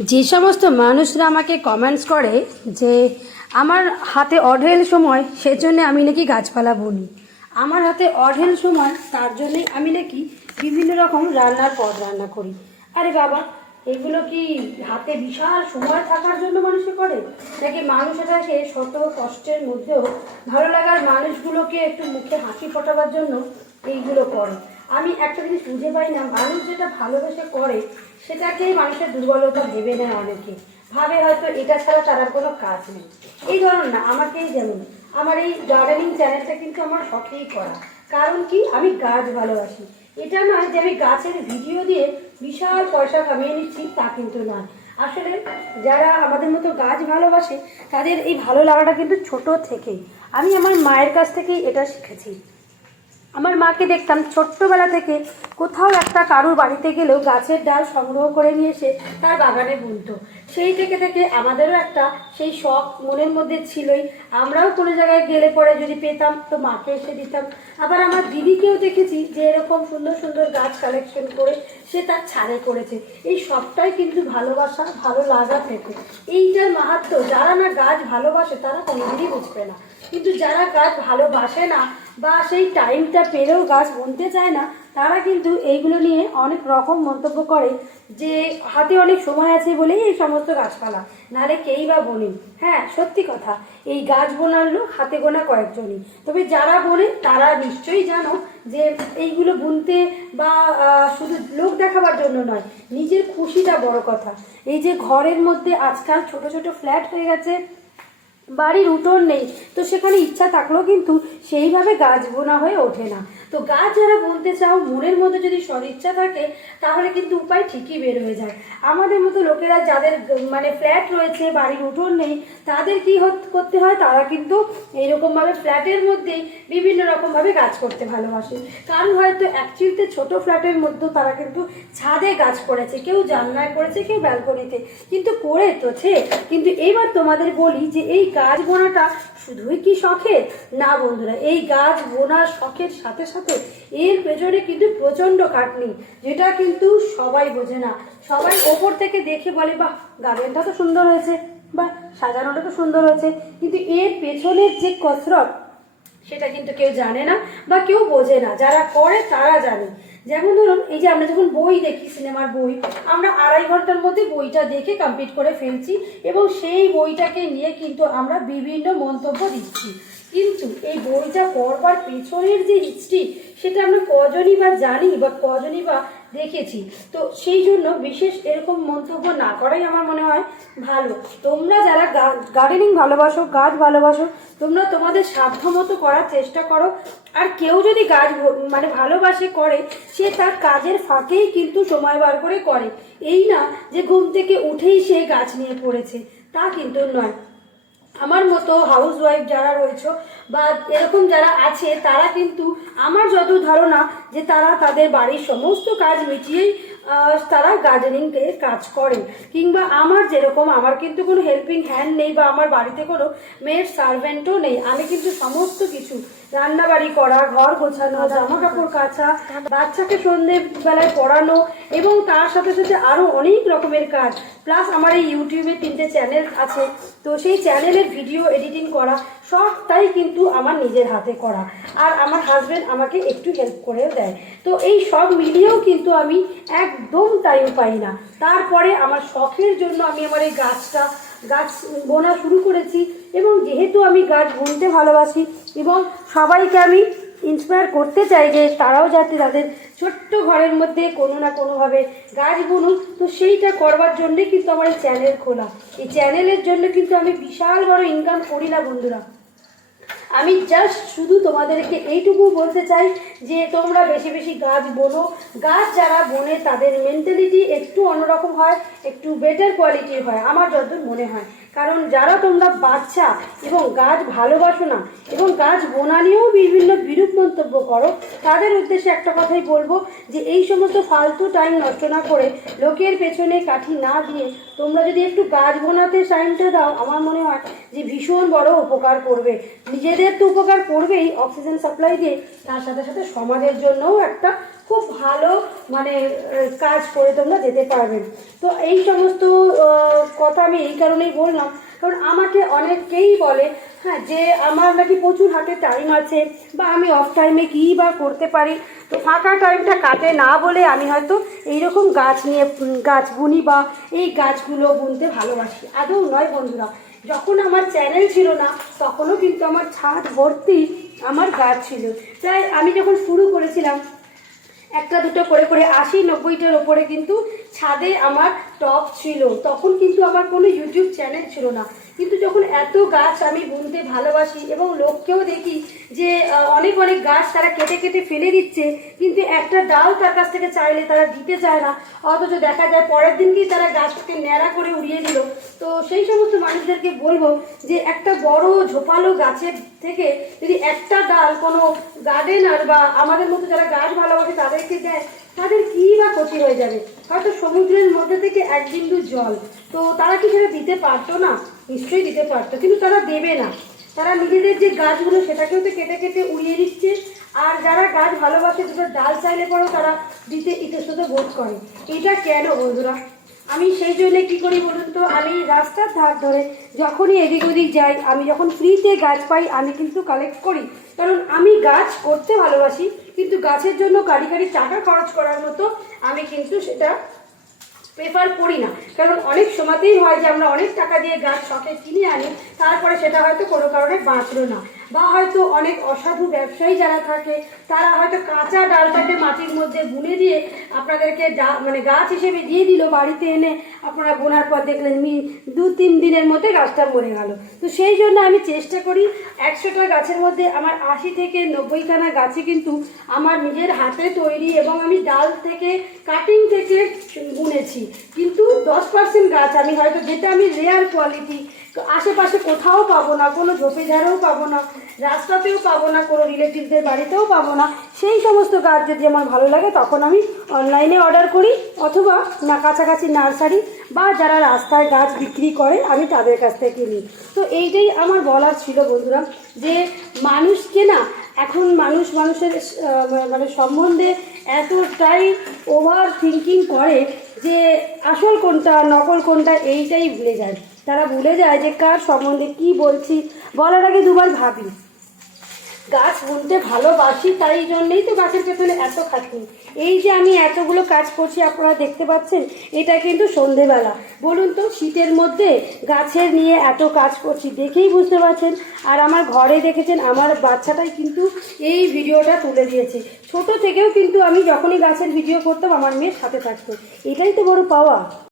যে সমস্ত মানুষরা আমাকে কমেন্টস করে যে আমার হাতে অঢেল সময়, সেজন্য আমি নাকি গাছপালা বুনি। আমার হাতে অঢেল সময়, তার জন্যই আমি নাকি বিভিন্ন রকম রান্নার পদ রান্না করি। আরে বাবা, এগুলো কি হাতে বিশাল সময় থাকার জন্য মানুষে করে? নাকি মানুষ এটাকে শত কষ্টের মধ্যেও ভালো লাগার মানুষগুলোকে একটু মুখে হাসি ফোটাবার জন্য এইগুলো করে? আমি একটা জিনিস বুঝে পাই না, মানুষ যেটা ভালোবেসে করে, সেটাকেই মানুষের দুর্বলতা ভেবে নেয় অনেকে। ভাবে হয়তো এটা ছাড়া তার কোনো কাজ নেই। এই ধরুন না, আমাকেই যেমন, আমার এই গার্ডেনিং চ্যানেলটা কিন্তু আমার শখেই করা। কারণ কি? আমি গাছ ভালোবাসি। এটা নয় যে আমি গাছের ভিডিও দিয়ে বিশাল পয়সা কামিয়ে নিচ্ছি, তা কিন্তু নয়। আসলে যারা আমাদের মতো গাছ ভালোবাসে, তাদের এই ভালো লাগাটা কিন্তু ছোট থেকেই। আমি আমার মায়ের কাছ থেকেই এটা শিখেছি। আমার মাকে দেখতাম ছোট্টবেলা থেকে কোথাও একটা কারুর বাড়িতে গেলেও গাছের ডাল সংগ্রহ করে নিয়ে এসে তার বাগানে বুনতো। সেই থেকে থেকে আমাদেরও একটা সেই শখ মনের মধ্যে ছিলই। আমরাও কোনো জায়গায় গেলে পরে যদি পেতাম তো মাকে এসে দিতাম। আবার আমার দিদিকেও দেখেছি যে এরকম সুন্দর সুন্দর গাছ কালেকশন করে সে তার ছাড়ে করেছে। এই সবটাই কিন্তু ভালোবাসা, ভালো লাগা থেকে। এইটার মাহাত্ম, যারা না গাছ ভালোবাসে তারা কোনোদিনই বুঝবে না। কিন্তু যারা গাছ ভালোবাসে না বা সেই টাইমটা পেলেও গাছ বুনতে চায় না, তারা কিন্তু এইগুলো নিয়ে অনেক রকম মন্তব্য করে যে হাতে অনেক সময় আছে বলেই এই সমস্ত গাছপালা, নাহলে কেই বা বোনে হ্যাঁ সত্যি কথা, এই গাছ বোনার লোক হাতে গোনা কয়েকজনই। তবে যারা বোনে, তারা নিশ্চয়ই জানো যে এইগুলো বুনতে বা শুধু লোক দেখাবার জন্য নয়, নিজের খুশিটা বড় কথা। এই যে ঘরের মধ্যে আজকাল ছোট ছোট ফ্ল্যাট হয়ে গেছে বাড়ির উঠোন নেই। তো সেখানে ইচ্ছা থাকলেও কিন্তু সেইভাবে গাছ বোনা হয়ে ওঠে না। তো গাছ যারা বলতে চাও, মনের মধ্যে যদি সদিচ্ছা থাকে, তাহলে কিন্তু উপায় ঠিকই বের হয়ে যায়। আমাদের মতো লোকেরা যাদের মানে ফ্ল্যাট রয়েছে, বাড়ির উঠোন নেই, তাদের কি করতে হয়? তারা কিন্তু এইরকমভাবে ফ্ল্যাটের মধ্যেই বিভিন্ন রকমভাবে গাছ করতে ভালোবাসে। কারণ হয়তো অ্যাকচুয়ালিতে ছোট ফ্ল্যাটের মধ্যেও তারা কিন্তু ছাদে গাছ করেছে। কেউ জানলায় করেছে, কেউ ব্যালকনিতে কিন্তু করে তোছে কিন্তু এবার তোমাদের বলি যে এই গাছ বোনাটা শুধুই কি শখের? না বন্ধুরা, এই গাছ বোনার শখের সাথে সাথে এর পেছনে কিন্তু প্রচণ্ড খাটনি, যেটা কিন্তু সবাই বোঝে না। সবাই ওপর থেকে দেখে বলে, বাহ, গার্ডেনটা তো সুন্দর হয়েছে বা সাজানোটা তো সুন্দর হয়েছে। কিন্তু এর পেছনের যে কসরত, সেটা কিন্তু কেউ জানে না বা কেউ বোঝে না। যারা করে তারা জানে। যেমন ধরুন, এই যে আমরা যখন বই দেখি, সিনেমার বই, আমরা আড়াই ঘণ্টার মধ্যে বইটা দেখে কমপ্লিট করে ফেলছি এবং সেই বইটাকে নিয়ে কিন্তু আমরা বিভিন্ন মন্তব্য দিচ্ছি। কিন্তু এই বইটা পড়বার পেছনের যে হিস্ট্রি সেটা আমরা কজনই বা জানি বা কজনই বা দেখেছি তো সেই জন্য বিশেষ এরকম মন্তব্য না করাই আমার মনে হয় ভালো। তোমরা যারা গার্ডেনিং ভালোবাসো, গাছ ভালোবাসো, তোমরা তোমাদের সাধ্যমতো করার চেষ্টা করো। আর কেউ যদি গাছ মানে ভালোবাসে করে, সে তার কাজের ফাঁকেই কিন্তু সময় বার করে করে। এই না যে ঘুম থেকে উঠেই সে গাছ নিয়ে পড়েছে, তা কিন্তু নয়। আমার মতো হাউস ওয়াইফ যারা রয়েছে বা এরকম যারা আছে, তারা কিন্তু আমার যত ধারণা যে তারা তাদের বাড়ির সমস্ত কাজ মিটিয়েই তারা গার্ডেনিংকে কাজ করে কিংবা আমার যেরকম, আমার কিন্তু কোনো হেল্পিং হ্যান্ড নেই বা আমার বাড়িতে কোনো মেয়ের সার্ভেন্টও নেই। আমি কিন্তু সমস্ত কিছু, রান্নাবাড়ি করা, ঘর গোছানো জামা কাপড় কাচা, বাচ্চাকে সন্ধে বেলায় পড়ানো, এবং তার সাথে সাথে আরও অনেক রকমের কাজ। প্লাস আমার এই ইউটিউবে তিনটে চ্যানেল আছে। তো সেই চ্যানেলের ভিডিও এডিটিং করা, সবটাই কিন্তু আমার নিজের হাতে করা। আর আমার হাজব্যান্ড আমাকে একটু হেল্প করে দেয়। তো এই সব মিলিয়েও কিন্তু আমি একদম টাইম পাই না। তারপরে আমার শখের জন্য আমি আমার এই গাছটা, গাছ বোনা শুরু করেছি এবং যেহেতু আমি গাছ বুনতে ভালোবাসি এবং সবাইকে আমি ইন্সপায়ার করতে চাই যে তারাও যাতে তাদের ছোট্ট ঘরের মধ্যে কোনো না কোনোভাবে গাছ বুনুক, তো সেইটা করবার জন্যে কিন্তু আমার এই চ্যানেল খোলা। এই চ্যানেলের জন্য কিন্তু আমি বিশাল বড় ইনকাম করি না বন্ধুরা। আমি জাস্ট শুধু তোমাদেরকে এইটুকু বলতে চাই যে তোমরা বেশি বেশি গাছ বোনো। গাছ যারা বোনে, তাদের মেন্টালিটি একটু অন্যরকম হয়, একটু বেটার কোয়ালিটির হয়, আমার যতদূর মনে হয়। কারণ যারা তোমরা বাচ্চা এবং গাছ ভালোবাসো না এবং গাছ বোনা নিয়েও বিভিন্ন বিরূপ মন্তব্য করো, তাদের উদ্দেশ্যে একটা কথাই বলব যে এই সমস্ত ফালতু টাইম নষ্ট না করে লোকের পেছনে কাঠি না দিয়ে তোমরা যদি একটু গাছ বোনাতে টাইমটা দাও, আমার মনে হয় যে ভীষণ বড় উপকার করবে। নিজেদের তো উপকার করবেই অক্সিজেন সাপ্লাই দিয়ে, তার সাথে সাথে সমাজের জন্যও একটা খুব ভালো মানে কাজ করে তোমরা যেতে পারবেন তো এই সমস্ত কথা আমি এই কারণেই বললাম, কারণ আমাকে অনেকেই বলে হ্যাঁ যে আমার নাকি প্রচুর হাতে টাইম আছে, বা আমি অফ টাইমে কী বা করতে পারি। তো ফাঁকা টাইমটা কাটে না বলে আমি হয়তো এইরকম গাছ নিয়ে গাছ বুনি বা এই গাছগুলো বুনতে ভালোবাসি। আদৌ নয় বন্ধুরা, যখন আমার চ্যানেল ছিল না, তখনও কিন্তু আমার ছাদ ভর্তি আমার গাছ ছিল। তাই আমি যখন শুরু করেছিলাম একটা দুটো করে করে আশি, নব্বইটার ওপরে কিন্তু ছাদে আমার টপ ছিল। তখন কিন্তু আমার কোনো ইউটিউব চ্যানেল ছিল না। কিন্তু যখন এত গাছ আমি বুনতে ভালোবাসি এবং লোককেও দেখি যে অনেক অনেক গাছ তারা কেটে কেটে ফেলে দিচ্ছে, কিন্তু একটা ডাল তার কাছ থেকে চাইলে তারা দিতে চায় না। অথচ দেখা যায় পরের দিনকেই তারা গাছটাকে ন্যাড়া করে উড়িয়ে দিল। সেই সমস্ত মানুষদেরকে বলব যে একটা বড় ঝোপালো গাছের থেকে যদি একটা ডাল কোনো গার্ডেনার বা আমাদের মতো যারা গাছ ভালোবাসে তাদেরকে দেয়, তাদের কী বা ক্ষতি হয়ে যাবে? হয়তো সমুদ্রের মধ্যে থেকে এক বিন্দু জল। তো তারা কি সেটা দিতে পারতো না? নিশ্চয়ই দিতে পারতো, কিন্তু তারা দেবে না। তারা নিজেদের যে গাছগুলো সেটাকেও তো কেটে কেটে উড়িয়ে দিচ্ছে। আর যারা গাছ ভালোবাসে, দুটো ডাল চাইলে পরেও তারা দিতে ইতস্তত বোধ করে। এটা কেন বন্ধুরা? আমি সেই জন্য কি করি বলুন তো? আমি রাস্তার ধার ধরে যখনই এদিক ওদিক যাই, আমি যখন ফ্রিতে গাছ পাই, আমি কিন্তু কালেক্ট করি। কারণ আমি গাছ করতে ভালোবাসি, কিন্তু গাছের জন্য কারি কারি টাকা খরচ করার মতো আমি কিন্তু সেটা প্রেফার করি না। কারণ অনেক সময়তেই হয় যে আমরা অনেক টাকা দিয়ে গাছ শখে কিনে আনি, তারপরে সেটা হয়তো কোনো কারণে বাঁচলো না। বা হয়তো অনেক অসাধু ব্যবসায়ী যারা থাকে, তারা হয়তো কাঁচা ডালটাকে মাটির মধ্যে বুনে দিয়ে আপনাদেরকে মানে গাছ হিসেবে দিয়ে দিল বাড়িতে এনে। আপনারা বোনার পর দেখলেন মি- দু, তিন দিনের মধ্যে গাছটা মরে গেল। তো সেই জন্য আমি চেষ্টা করি একশোটা গাছের মধ্যে আমার আশি থেকে নব্বইখানা গাছে কিন্তু আমার নিজের হাতে তৈরি এবং আমি ডাল থেকে কাটিং থেকে বুনেছি। কিন্তু দশ পার্সেন্ট আমি হয়তো যেটা আমি রেয়ার কোয়ালিটি আশেপাশে কোথাও পাবো না, কোনো ঝোপে ঝাড়েও পাবো না, রাস্তাতেও পাবো না, কোনো রিলেটিভদের বাড়িতেও পাবো না, সেই সমস্ত গাছ যদি আমার ভালো লাগে তখন আমি অনলাইনে অর্ডার করি, অথবা না কাছাকাছি নার্সারি বা যারা রাস্তায় গাছ বিক্রি করে, আমি তাদের কাছ থেকে নিই। তো এইটাই আমার বলার ছিল বন্ধুরা, যে মানুষকে না, এখন মানুষ মানুষের মানে সম্বন্ধে এতটাই ওভার থিঙ্কিং করে যে আসল কোনটা, নকল কোনটা, এইটাই ভুলে যায়। তারা ভুলে যায় যে কার সম্বন্ধে কি বলছি, বলার আগে দুবার ভাবি। গাছ বুনতে ভালোবাসি, তাই জন্যেই তো গাছের পেছনে এত খাটনি এই যে আমি এতগুলো কাজ করছি, আপনারা দেখতে পাচ্ছেন, এটা কিন্তু সন্ধেবেলা। বলুন তো, শীতের মধ্যে গাছের নিয়ে এত কাজ করছি, দেখেই বুঝতে পারছেন। আর আমার ঘরে দেখেছেন, আমার বাচ্চাটাই কিন্তু এই ভিডিওটা তুলে দিয়েছে। ছোট থেকেও কিন্তু আমি যখনই গাছের ভিডিও করতাম, আমার মেয়ের সাথে থাকতো। এটাই তো বড় পাওয়া।